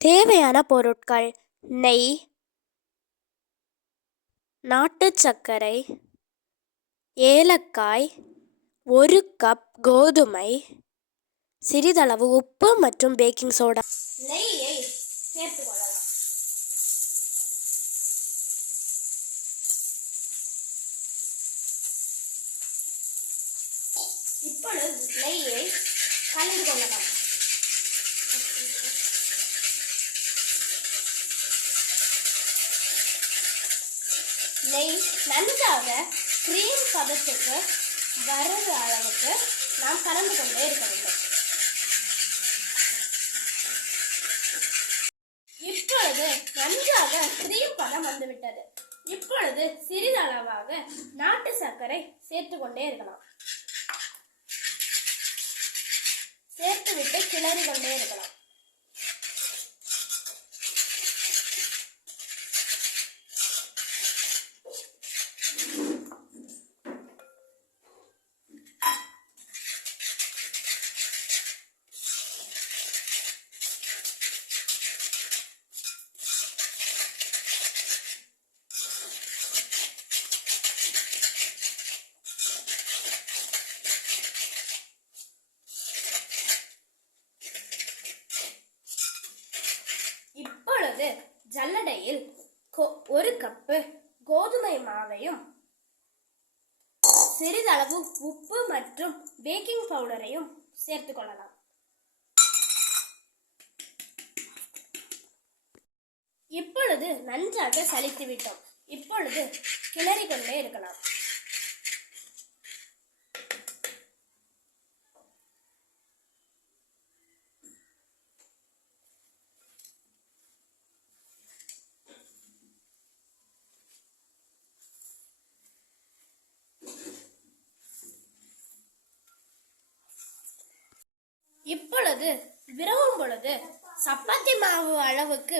தேவையான பொருட்கள்: நெய், நாட்டு சர்க்கரை, ஏலக்காய், 1 கப் கோதுமை, சிறிதளவு உப்பு மற்றும் பேக்கிங் சோடா. நெய்யை சேர்த்துக் கொள்ளலாம். இப்பொழுது நெய்யை கலந்து கொள்ளலாம். நெய் நன்றாக கிரீம் பதத்துக்கு வர்றது அளவுக்கு நாம் கலந்து கொண்டே இருக்க வேண்டும். இப்பொழுது நன்றாக கிரீம் பதம் வந்துவிட்டது. இப்பொழுது சிறிதளவாக நாட்டு சர்க்கரை சேர்த்து கொண்டே இருக்கலாம். சேர்த்துவிட்டு கிளறி கொண்டே இருக்கலாம். இப்பொழுது ஜல்லடையில் 1 கப்பு கோதுமை மாவையும் சிறிதளவு உப்பு மற்றும் பேக்கிங் பவுடரையும் சேர்த்துக் கொள்ளலாம். இப்பொழுது நன்றாக சலித்து விட்டோம். இப்பொழுது கிளறி கொண்டே இருக்கலாம். இப்பொழுது விரவும் பொழுது சப்பாத்தி மாவு அளவுக்கு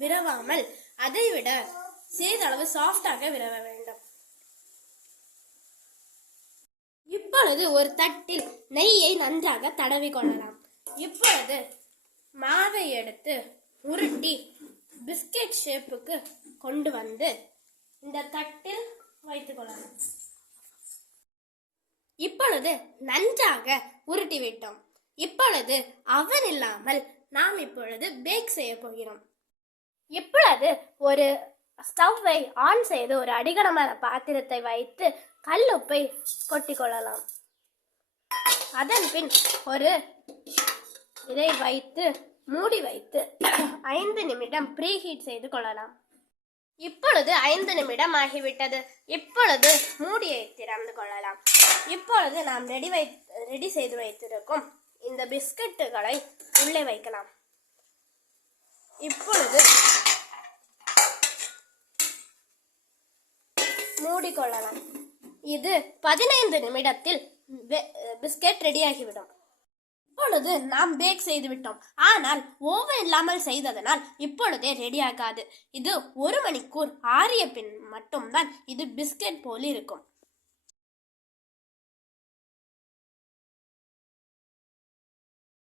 விரவாமல் அதைவிட சிறிதளவு சாஃப்டாக விரவ வேண்டும். இப்பொழுது ஒரு தட்டில் நெய்யை நன்றாக தடவி கொள்ளலாம். இப்பொழுது மாவை எடுத்து உருட்டி பிஸ்கெட் ஷேப்புக்கு கொண்டு வந்து இந்த தட்டில் வைத்துக் கொள்ளலாம். இப்பொழுது நன்றாக உருட்டி விட்டோம். இப்பொழுது அவன் இல்லாமல் நாம் இப்பொழுது பேக் செய்ய போகிறோம். இப்பொழுது ஒரு ஸ்டவ்வை ஆன் செய்து ஒரு அடிகனமான பாத்திரத்தை வைத்து கல்லுப்பை கொட்டி கொள்ளலாம். அதன் பின் ஒரு இதை வைத்து மூடி வைத்து 5 நிமிடம் ப்ரீஹீட் செய்து கொள்ளலாம். இப்பொழுது 5 நிமிடம் ஆகிவிட்டது. இப்பொழுது மூடியை திறந்து கொள்ளலாம். இப்பொழுது நாம் ரெடி செய்து வைத்திருக்கும் இந்த பிஸ்கட்டுகளை உள்ளே வைக்கலாம். இப்பொழுது மூடிக்கொள்ளலாம். இது 15 நிமிடத்தில் பிஸ்கட் ரெடியாகிவிடும். இப்பொழுது நாம் பேக் செய்து விட்டோம். ஆனால் ஓவன் இல்லாமல் செய்ததனால் இப்பொழுதே ரெடியாகாது. இது 1 மணிக்கூர் ஆறிய பின் மட்டும்தான் இது பிஸ்கட் போல் இருக்கும்.